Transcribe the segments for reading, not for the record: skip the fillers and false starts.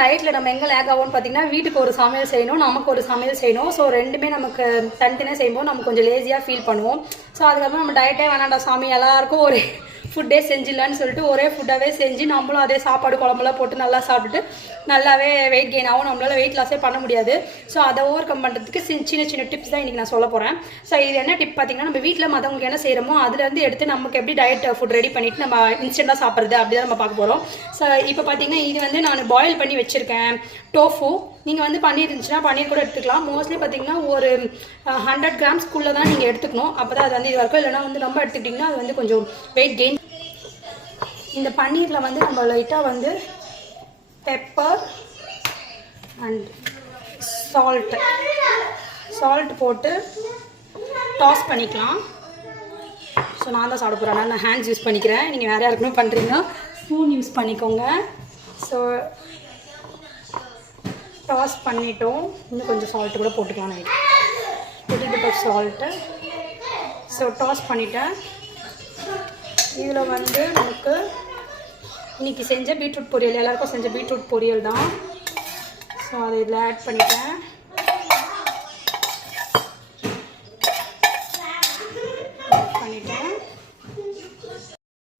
டயட்டில் நம்ம எங்கே லேக் ஆகும்னு பார்த்தீங்கன்னா வீட்டுக்கு ஒரு சமையல் செய்யணும், நமக்கு ஒரு சமையல் செய்யணும். ஸோ ரெண்டுமே நமக்கு தனித்தனியாக செய்யும்போது நம்ம கொஞ்சம் லேசியாக ஃபீல் பண்ணுவோம். ஸோ அதுக்கப்புறம் நம்ம டயட்டே வேணாண்டா சாமி, எல்லாருக்கும் ஒரு ஃபுட்டே செஞ்சிடலான்னு சொல்லிட்டு ஒரே ஃபுட்டாகவே செஞ்சு நம்மளும் அதே சாப்பாடு குழம்புலாம் போட்டு நல்லா சாப்பிட்டுட்டு நல்லாவே வெயிட் கெயின் ஆகும். நம்மளால் வெயிட் லாஸே பண்ண முடியாது. ஸோ அதை ஓவர் கம் பண்ணுறதுக்கு சின்ன சின்ன டிப்ஸ் தான் இன்றைக்கி நான் சொல்ல போகிறேன். ஸோ இது என்ன டிப் பார்த்தீங்கன்னா, நம்ம வீட்டில் மற்றவங்களுக்கு என்ன செய்கிறோமோ அதுலேருந்து எடுத்து நமக்கு எப்படி டயட் ஃபுட் ரெடி பண்ணிவிட்டு நம்ம இன்ஸ்டண்ட்டாக சாப்பிட்றது அப்படி தான் நம்ம பார்க்க போகிறோம். ஸோ இப்போ பார்த்தீங்கன்னா இது வந்து நான் பாயில் பண்ணி வச்சுருக்கேன் டோஃபு. நீங்கள் வந்து பன்னீர் இருந்துச்சுன்னா பன்னீர் கூட எடுத்துக்கலாம். மோஸ்ட்லி பார்த்தீங்கன்னா ஒரு 100 கிராம்ஸ்க்குள்ளே தான் நீங்கள் எடுத்துக்கணும். அப்போ தான் அது வந்து இது வரைக்கும். இல்லைனா வந்து ரொம்ப எடுத்துக்கிட்டிங்கன்னா அது வந்து கொஞ்சம் வெயிட் கெயின். இந்த பன்னீரில் வந்து நம்ம லைட்டாக வந்து பெப்பர் அண்ட் சால்ட் போட்டு டாஸ் பண்ணிக்கலாம். ஸோ நான் தான் சாப்பிட போகிறேன், நான் ஹேண்ட்ஸ் யூஸ் பண்ணிக்கிறேன். நீங்கள் வேறு யாருக்குமே பண்ணுறீங்கன்னா ஸ்பூன் யூஸ் பண்ணிக்கோங்க. ஸோ டாஸ் பண்ணிட்டோம். இன்னும் கொஞ்சம் சால்ட்டு கூட போட்டுக்கலாம். நான் போட்டு சால்ட்டு. ஸோ டாஸ் பண்ணிட்டேன். இதில் வந்து நமக்கு இன்றைக்கி செஞ்ச பீட்ரூட் பொரியல், எல்லாருக்கும் செஞ்ச பீட்ரூட் பொரியல் தான். ஸோ அதை இதில் ஆட் பண்ணிட்டேன்.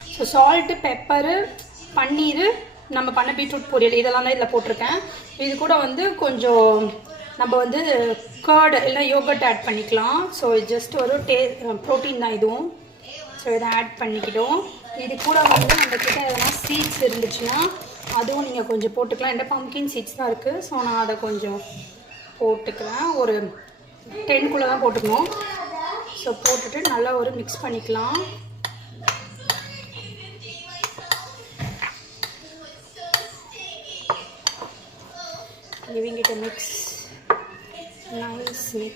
ஸோ சால்ட்டு, பெப்பரு, பன்னீர், நம்ம பண்ண பீட்ரூட் பொரியல் இதெல்லாம் தான் இதில் போட்டிருக்கேன். இது கூட வந்து கொஞ்சம் நம்ம வந்து கர்டு இல்லைனா யோகர்ட் ஆட் பண்ணிக்கலாம். ஸோ ஜஸ்ட் ஒரு ப்ரோட்டீன் தான் இதுவும். ஸோ இதை ஆட் பண்ணிக்கிட்டோம். இது கூட வந்து நம்மக்கிட்ட எதனா சீட்ஸ் இருந்துச்சுன்னா அதுவும் நீங்கள் கொஞ்சம் போட்டுக்கலாம். என்கிட்ட பம்கின் சீட்ஸ் தான் இருக்குது. ஸோ நான் அதை கொஞ்சம் போட்டுக்கிறேன். ஒரு 10 தான் போட்டுக்கணும். ஸோ போட்டுட்டு நல்லா ஒரு மிக்ஸ் பண்ணிக்கலாம். Giving it a mix, nice mix.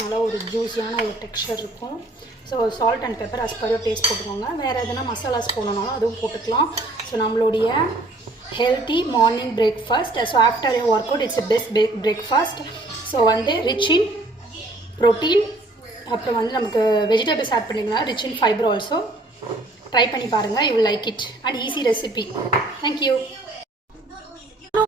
நல்லா ஒரு ஜூஸியான ஒரு டெக்ஸ்சர் இருக்கும். So salt and pepper as per taste போட்டுக்கோங்க. வேறு எதனா மசாலாஸ் போடணுன்னாலும் அதுவும் போட்டுக்கலாம். ஸோ நம்மளுடைய healthy morning breakfast. So after a workout it's best breakfast. So வந்து ரிச் இன் ப்ரோட்டீன், அப்புறம் வந்து நமக்கு வெஜிடபிள்ஸ் ஆட் பண்ணிக்கலாம், rich in fibre also. Try பண்ணி பாருங்கள், you will like it and easy recipe. Thank you.